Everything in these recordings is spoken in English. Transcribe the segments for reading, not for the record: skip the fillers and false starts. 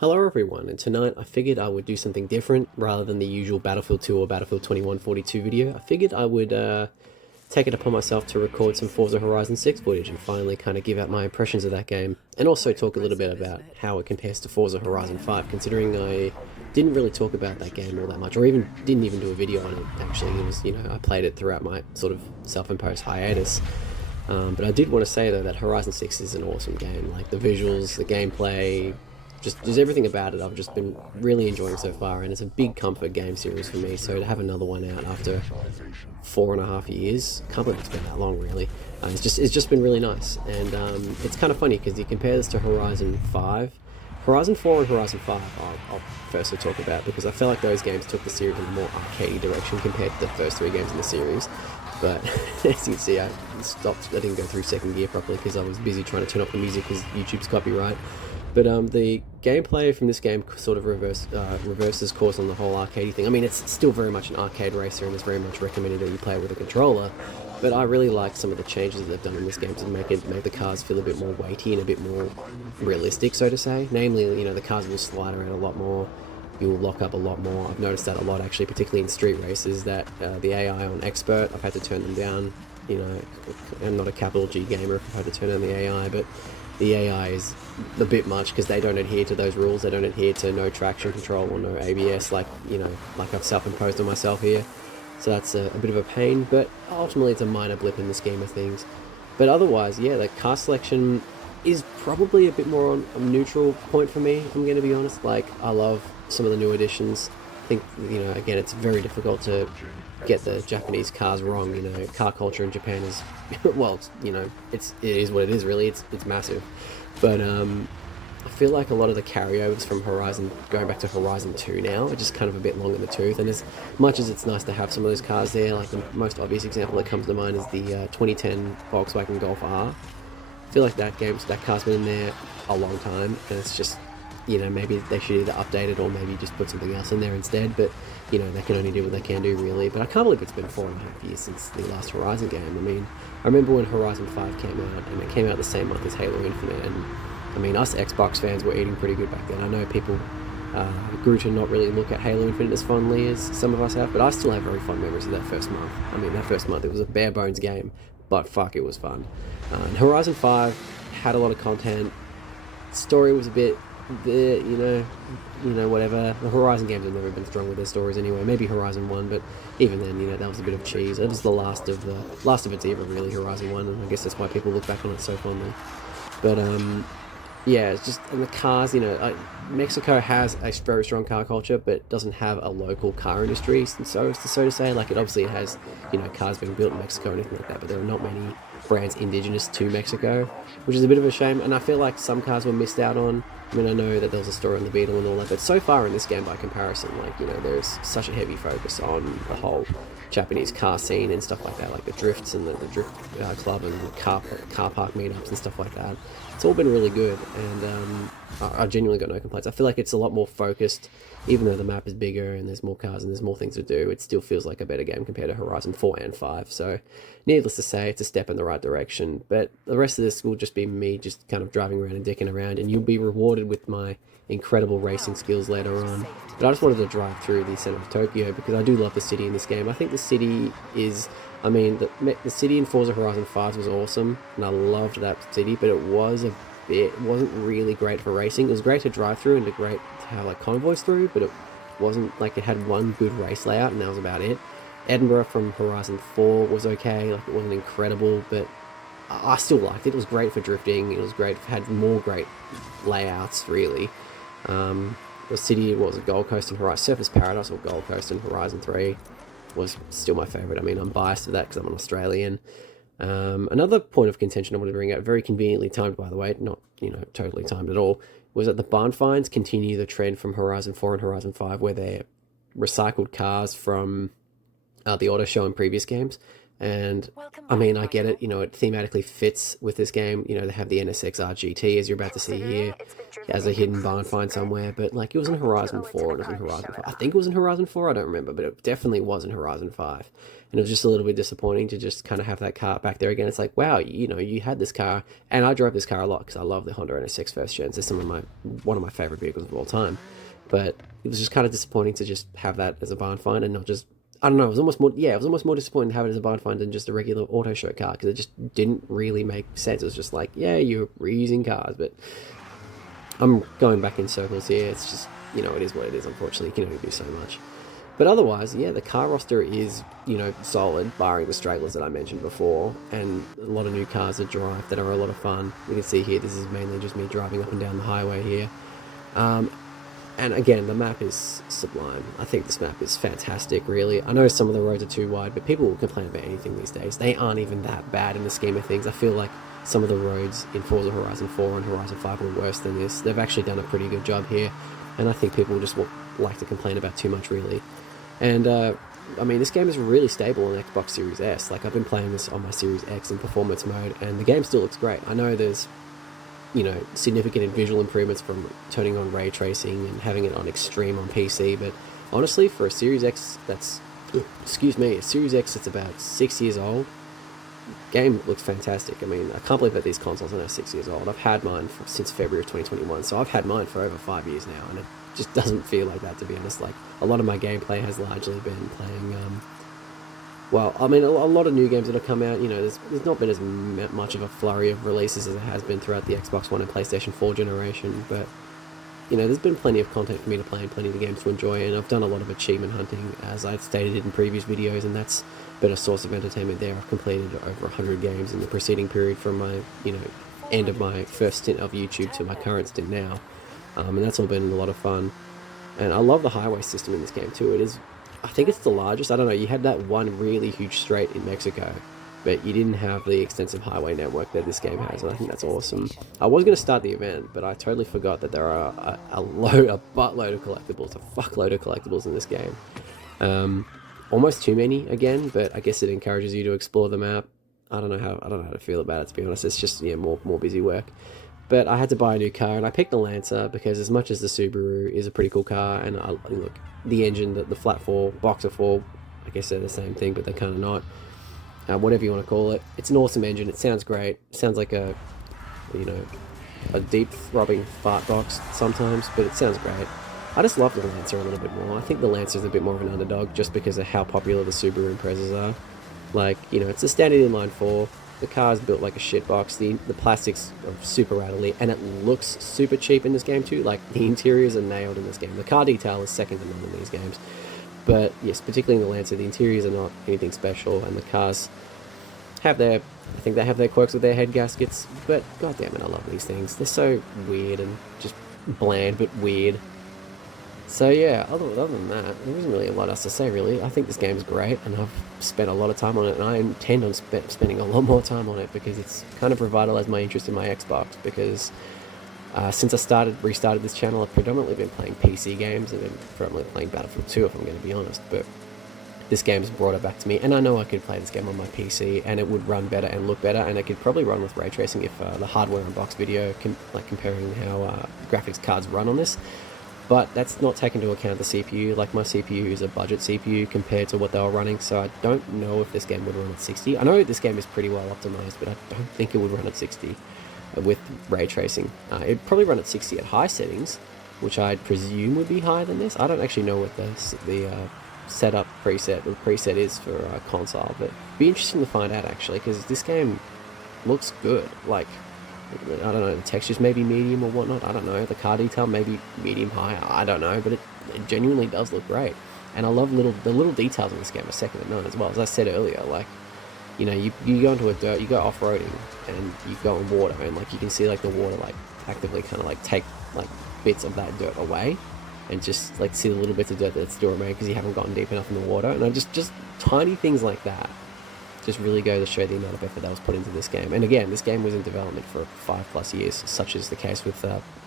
Hello everyone, and tonight I figured I would do something different rather than the usual Battlefield 2 or Battlefield 2142 video. I figured I would take it upon myself to record some Forza Horizon 6 footage and finally kind of give out my impressions of that game, and also talk a little bit about how it compares to Forza Horizon 5, considering I didn't really talk about that game all that much, or even didn't even do a video on it, actually. It was, I played it throughout my sort of self-imposed hiatus. But I did want to say though that Horizon 6 is an awesome game. Like the visuals, the gameplay, just everything about it I've just been really enjoying so far, and it's a big comfort game series for me, so to have another one out after 4.5 years, can't believe it's been that long really. It's just been really nice, and it's kind of funny because you compare this to Horizon 5. Horizon 4 and Horizon 5 I'll firstly talk about, because I feel like those games took the series in a more arcadey direction compared to the first three games in the series. But as you can see, I didn't go through second gear properly because I was busy trying to turn off the music because YouTube's copyright. But the gameplay from this game sort of reverses course on the whole arcadey thing. I mean, it's still very much an arcade racer, and it's very much recommended that you play it with a controller. But I really like some of the changes that they've done in this game to make the cars feel a bit more weighty and a bit more realistic, so to say. Namely, the cars will slide around a lot more. You'll lock up a lot more. I've noticed that a lot, actually, particularly in street races, that the AI on expert, I've had to turn them down. I'm not a capital G gamer if I've had to turn down the AI, but the AI is a bit much because they don't adhere to those rules. They don't adhere to no traction control or no ABS, like I've self-imposed on myself here. So that's a bit of a pain, but ultimately it's a minor blip in the scheme of things. But otherwise, yeah, the car selection is probably a bit more on a neutral point for me, if I'm going to be honest. Like, I love some of the new additions. I think, again, it's very difficult to get the Japanese cars wrong. Car culture in Japan is, well, it is what it is, really. It's massive. But I feel like a lot of the carryovers from Horizon, going back to Horizon 2 now, are just kind of a bit long in the tooth. And as much as it's nice to have some of those cars there, like the most obvious example that comes to mind is the 2010 Volkswagen Golf R. I feel like that car's been in there a long time, and it's just, maybe they should either update it or maybe just put something else in there instead. But they can only do what they can do, really. But I can't believe it's been 4.5 years since the last Horizon game. I mean, I remember when Horizon 5 came out, and it came out the same month as Halo Infinite, and I mean, us Xbox fans were eating pretty good back then. I know people grew to not really look at Halo Infinite as fondly as some of us have, but I still have very fond memories of that first month. I mean, that first month, it was a bare bones game, but fuck, it was fun. And Horizon 5 had a lot of content. Story was a bit, whatever. The Horizon games have never been strong with their stories anyway. Maybe Horizon 1, but even then, that was a bit of cheese. It was the last of its era, really, Horizon 1, and I guess that's why people look back on it so fondly. But yeah, it's just, and the cars, Mexico has a very strong car culture, but doesn't have a local car industry, so to say. Like, it obviously has, cars being built in Mexico and anything like that, but there are not many brands indigenous to Mexico, which is a bit of a shame. And I feel like some cars were missed out on. I mean, I know that there was a story on the Beetle and all that, but so far in this game, by comparison, like, there's such a heavy focus on the whole Japanese car scene and stuff like that, like the drifts and the drift club and the car park meetups and stuff like that. It's all been really good, and I genuinely got no complaints. I feel like it's a lot more focused, even though the map is bigger and there's more cars and there's more things to do. It still feels like a better game compared to Horizon 4 and 5. So, needless to say, it's a step in the right direction. But the rest of this will just be me just kind of driving around and dicking around, and you'll be rewarded with my incredible racing skills later on. But I just wanted to drive through the center of Tokyo because I do love the city in this game. I think the city is, I mean, the city in Forza Horizon 5 was awesome, and I loved that city, but it wasn't really great for racing. It was great to drive through and great to have like convoys through, but it wasn't like, it had one good race layout, and that was about it. Edinburgh from Horizon 4 was okay, like, it wasn't incredible, but I still liked it. It was great for drifting. It was great, had more great layouts, really. The city was a Gold Coast and Horizon Surface Paradise, or Gold Coast and Horizon 3 was still my favourite. I mean, I'm biased to that because I'm an Australian. Another point of contention I wanted to bring out, very conveniently timed, by the way, not, totally timed at all, was that the barn finds continue the trend from Horizon 4 and Horizon 5, where they're recycled cars from the auto show in previous games. And I mean, I get it, you know, it thematically fits with this game. You know, they have the NSXR GT, as you're about to see here, as a hidden barn find somewhere, but like it was in Horizon 4 and it was in Horizon 5. I think it was in Horizon 4, I don't remember, but it definitely was in Horizon 5. And it was just a little bit disappointing to just kind of have that car back there again. It's like, wow, you know, you had this car, and I drove this car a lot because I love the Honda NSX first gens. It's one of my favorite vehicles of all time. But it was just kind of disappointing to just have that as a barn find and not just, I don't know, it was almost more, yeah, it was almost more disappointing to have it as a barn find than just a regular auto show car, because it just didn't really make sense. It was just like, yeah, you're reusing cars, but I'm going back in circles here. It's just, you know, it is what it is, unfortunately. You can only do so much. But otherwise, yeah, the car roster is, you know, solid, barring the stragglers that I mentioned before, and a lot of new cars that drive that are a lot of fun. You can see here, this is mainly just me driving up and down the highway here. And again, the map is sublime. I think this map is fantastic, really. I know some of the roads are too wide, but people will complain about anything these days. They aren't even that bad in the scheme of things. I feel like some of the roads in Forza Horizon 4 and Horizon 5 were worse than this. They've actually done a pretty good job here, and I think people just won't like to complain about too much, really. And, I mean, this game is really stable on Xbox Series S. Like, I've been playing this on my Series X in performance mode, and the game still looks great. I know there's, you know, significant visual improvements from turning on ray tracing and having it on extreme on PC, but honestly, for a Series X that's, excuse me, a Series X that's about 6 years old, game looks fantastic. I mean, I can't believe that these consoles are now 6 years old. I've had mine since February of 2021, so I've had mine for over 5 years now, and it just doesn't feel like that, to be honest. Like, a lot of my gameplay has largely been playing, well, I mean, a lot of new games that have come out, you know, there's not been as much of a flurry of releases as there has been throughout the Xbox One and PlayStation 4 generation, but, you know, there's been plenty of content for me to play and plenty of games to enjoy, and I've done a lot of achievement hunting, as I've stated in previous videos, and that's been a source of entertainment there. I've completed over 100 games in the preceding period from my, you know, end of my first stint of YouTube to my current stint now, and that's all been a lot of fun. And I love the highway system in this game too. It is, I think it's the largest. I don't know, you had that one really huge straight in Mexico, but you didn't have the extensive highway network that this game has, and I think that's awesome. I was going to start the event, but I totally forgot that there are a buttload of collectibles, a fuckload of collectibles in this game. Almost too many again, but I guess it encourages you to explore the map. I don't know how to feel about it, to be honest. It's just, yeah, more busy work. But I had to buy a new car, and I picked the Lancer because, as much as the Subaru is a pretty cool car, and look, the engine, the flat 4, boxer 4, I guess they're the same thing, but they're kind of not. Whatever you want to call it, it's an awesome engine. It sounds great. It sounds like a, you know, a deep throbbing fart box sometimes, but it sounds great. I just love the Lancer a little bit more. I think the Lancer is a bit more of an underdog just because of how popular the Subaru Imprezas are. Like, you know, it's a standard inline 4. The car's built like a shitbox. The plastics are super rattly, and it looks super cheap in this game too. Like, the interiors are nailed in this game. The car detail is second to none in these games. But yes, particularly in the Lancer, the interiors are not anything special, and the cars have their, I think they have their quirks with their head gaskets. But goddamn it, I love these things. They're so weird and just bland, but weird. So yeah, other than that, there isn't really a lot else to say, really. I think this game is great, and I've spent a lot of time on it, and I intend on spending a lot more time on it, because it's kind of revitalized my interest in my Xbox, because since I restarted this channel, I've predominantly been playing PC games, and been predominantly playing Battlefield 2, if I'm going to be honest, but this game's brought it back to me, and I know I could play this game on my PC, and it would run better and look better, and it could probably run with ray tracing if the hardware unbox video, comparing how graphics cards run on this. But that's not taken into account the CPU. Like, my CPU is a budget CPU compared to what they were running, so I don't know if this game would run at 60. I know this game is pretty well optimized, but I don't think it would run at 60 with ray tracing. It'd probably run at 60 at high settings, which I'd presume would be higher than this. I don't actually know what the setup preset is for console, but it'd be interesting to find out, actually, because this game looks good. Like, I don't know, the textures maybe medium or whatnot, I don't know, the car detail maybe medium high, I don't know, but it genuinely does look great. And I love the little details in this game are second to none as well. As I said earlier, like, you know, you go into a dirt, you go off-roading, and you go in water, and like, you can see like the water like actively kind of like take like bits of that dirt away, and just like see the little bits of dirt that's still remain because you haven't gotten deep enough in the water. And I just tiny things like that just really go to show the amount of effort that was put into this game. And again, this game was in development for 5+ years, such is the case with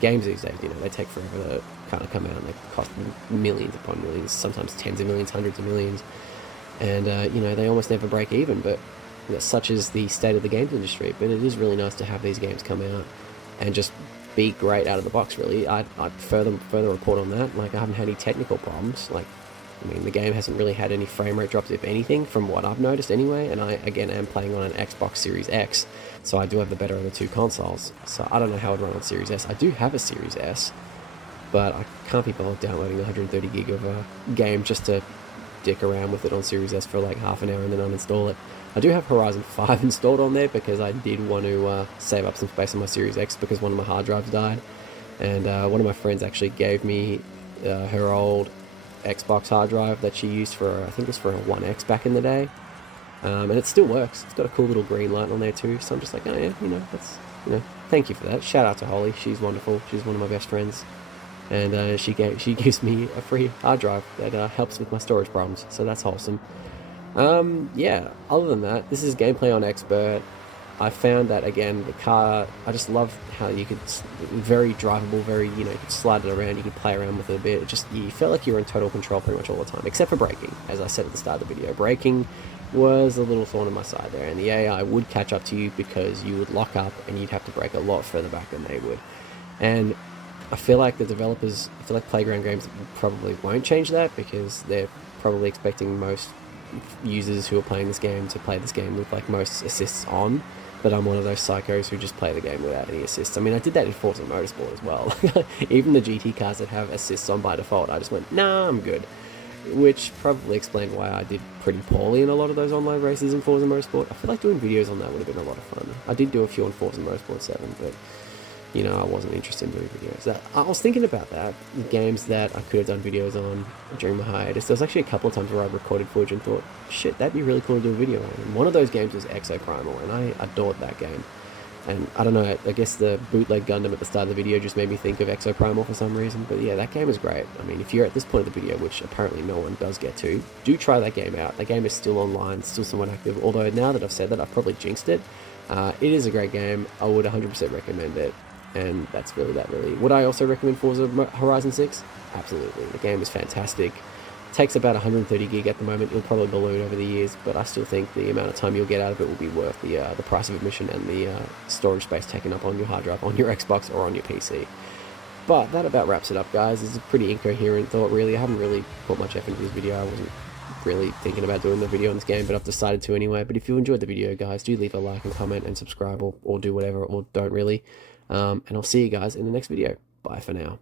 games these days. You know, they take forever to kind of come out, and they cost millions upon millions, sometimes tens of millions, hundreds of millions. and you know, they almost never break even. But such is the state of the games industry. But it is really nice to have these games come out and just be great out of the box. Really, I'd further report on that. Like, I haven't had any technical problems. Like, I mean, the game hasn't really had any frame rate drops, if anything, from what I've noticed anyway. And I, again, am playing on an Xbox Series X, so I do have the better of the two consoles. So I don't know how it would run on Series S. I do have a Series S, but I can't be bothered downloading 130 gig of a game just to dick around with it on Series S for like half an hour and then uninstall it. I do have Horizon 5 installed on there because I did want to save up some space on my Series X because one of my hard drives died. And one of my friends actually gave me her old Xbox hard drive that she used for, I think it was for a 1X back in the day. And it still works. It's got a cool little green light on there too. So I'm just like, oh yeah, you know, that's, you know, thank you for that. Shout out to Holly. She's wonderful. She's one of my best friends. And she gives me a free hard drive that helps with my storage problems. So that's wholesome. Yeah, other than that, this is gameplay on Expert. I found that, again, the car, I just love how you could, very drivable, very, you know, you could slide it around, you could play around with it a bit. It just, you felt like you were in total control pretty much all the time, except for braking, as I said at the start of the video. Braking was a little thorn in my side there, and the AI would catch up to you because you would lock up and you'd have to brake a lot further back than they would. And I feel like the developers, I feel like Playground Games probably won't change that because they're probably expecting most users who are playing this game to play this game with like most assists on. But I'm one of those psychos who just play the game without any assists. I mean, I did that in Forza Motorsport as well. Even the GT cars that have assists on by default, I just went, nah, I'm good. Which probably explained why I did pretty poorly in a lot of those online races in Forza Motorsport. I feel like doing videos on that would have been a lot of fun. I did do a few on Forza Motorsport 7, but you know, I wasn't interested in doing videos. I was thinking about that, games that I could have done videos on during my hiatus. There was actually a couple of times where I recorded footage and thought, shit, that'd be really cool to do a video on. And one of those games was Exoprimal, and I adored that game. And I don't know, I guess the bootleg Gundam at the start of the video just made me think of Exoprimal for some reason. But yeah, that game is great. I mean, if you're at this point of the video, which apparently no one does get to, do try that game out. That game is still online, still somewhat active. Although now that I've said that, I've probably jinxed it. It is a great game. I would 100% recommend it. And that's really that, really. Would I also recommend Forza Horizon 6? Absolutely. The game is fantastic. It takes about 130 gig at the moment. It'll probably balloon over the years, but I still think the amount of time you'll get out of it will be worth the price of admission and the storage space taken up on your hard drive, on your Xbox, or on your PC. But that about wraps it up, guys. It's a pretty incoherent thought, really. I haven't really put much effort into this video. I wasn't really thinking about doing the video on this game, but I've decided to anyway. But if you enjoyed the video, guys, do leave a like and comment and subscribe, or do whatever, or don't really. And I'll see you guys in the next video. Bye for now.